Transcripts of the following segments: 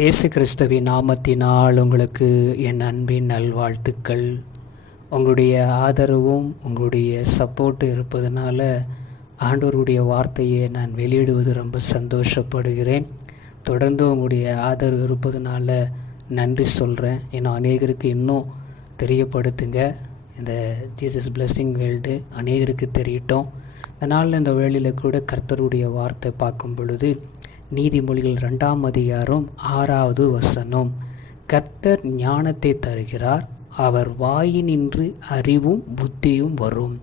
இயேசு கிறிஸ்துவின் நாமத்தினால் உங்களுக்கு என் அன்பின் நல்வாழ்த்துக்கள். உங்களுடைய ஆதரவும் உங்களுடைய சப்போர்ட் இருப்பதனால ஆண்டவருடைய வார்த்தையை நான் வெளியிடுவது ரொம்ப சந்தோஷப்படுகிறேன். தொடர்ந்து உங்களுடைய ஆதரவு இருப்பதனால நன்றி சொல்கிறேன் இன்னும் அநேகருக்கு இன்னும் தெரியப்படுத்துங்க. இந்த ஜீசஸ் பிளஸ்ஸிங் வேல்டு அநேகருக்கு தெரியட்டும். அதனால் இந்த வேலையில் கூட கர்த்தருடைய வார்த்தை பார்க்கும் பொழுது நீதிமொழிகள் ரெண்டாம் அதிகாரம் ஆறாவது வசனம். கர்த்தர் ஞானத்தை தருகிறார் அவர் வாயினின்று அறிவும் புத்தியும் வரும்.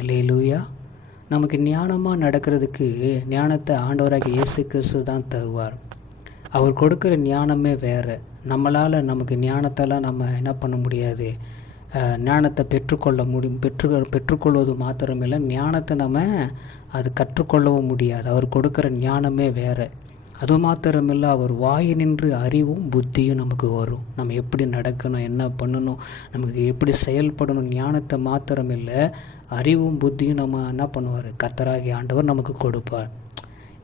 அல்லேலூயா. நமக்கு ஞானமாக நடக்கிறதுக்கு ஞானத்தை ஆண்டவராக இயேசு கிறிஸ்து தான் தருவார். அவர் கொடுக்குற ஞானமே வேறு. நம்மளால் நமக்கு ஞானத்தெல்லாம் நம்ம என்ன பண்ண முடியாது. ஞானத்தை பெற்றுக்கொள்ள முடியும் பெற்று பெற்றுக்கொள்வது மாத்திரமில்லை ஞானத்தை நம்ம அது கற்றுக்கொள்ளவும் முடியாது. அவர் கொடுக்குற ஞானமே வேறு. அது மாத்திரமில்லை அவர் வாய் நின்று அறிவும் புத்தியும் நமக்கு வரும். நம்ம எப்படி நடக்கணும் என்ன பண்ணணும் நமக்கு எப்படி செயல்படணும் ஞானத்தை மாத்திரமில்லை அறிவும் புத்தியும் நம்ம என்ன பண்ணுவார்? கர்த்தராகி ஆண்டவர் நமக்கு கொடுப்பார்.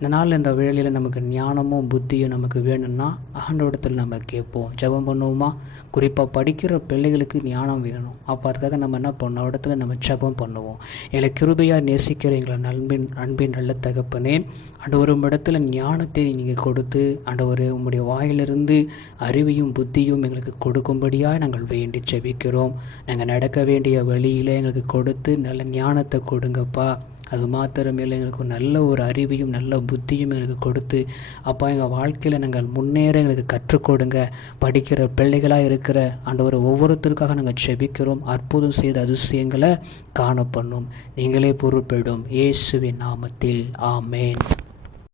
இந்த நாள் இந்த வேலையில் நமக்கு ஞானமும் புத்தியும் நமக்கு வேணும்னா ஆண்டோடத்தில் நம்ம கேட்போம். ஜெபம் பண்ணுவோமா? குறிப்பாக படிக்கிற பிள்ளைகளுக்கு ஞானம் வேணும். அப்போ அதுக்காக நம்ம என்ன பண்ணோம் இடத்துல நம்ம ஜெபம் பண்ணுவோம். எங்களை கிருபையாக நேசிக்கிற எங்களை நண்பின் அன்பின் நல்ல தகப்பனே அந்த ஒரு இடத்துல ஞானத்தை நீங்கள் கொடுத்து அந்த ஒரு உங்களுடைய வாயிலிருந்து அறிவையும் புத்தியும் எங்களுக்கு கொடுக்கும்படியாக நாங்கள் வேண்டி ஜெபிக்கிறோம். நாங்கள் நடக்க வேண்டிய வழியில் எங்களுக்கு கொடுத்து நல்ல ஞானத்தை கொடுங்கப்பா. அது மாத்திரமில்லை எங்களுக்கு ஒரு நல்ல ஒரு அறிவையும் நல்ல புத்தியும் எங்களுக்கு கொடுத்து அப்போ எங்கள் வாழ்க்கையில் நாங்கள் முன்னேற எங்களுக்கு கற்றுக்கொடுங்க படிக்கிற பிள்ளைகளாக இருக்கிற ஆண்டவர் ஒவ்வொருத்தருக்காக நாங்கள் செபிக்கிறோம் அற்புதம் செய்த அதிசயங்களை காணப்படணும். நீங்களே பொறுப்பிடும். இயேசுவின் நாமத்தில். ஆமேன்.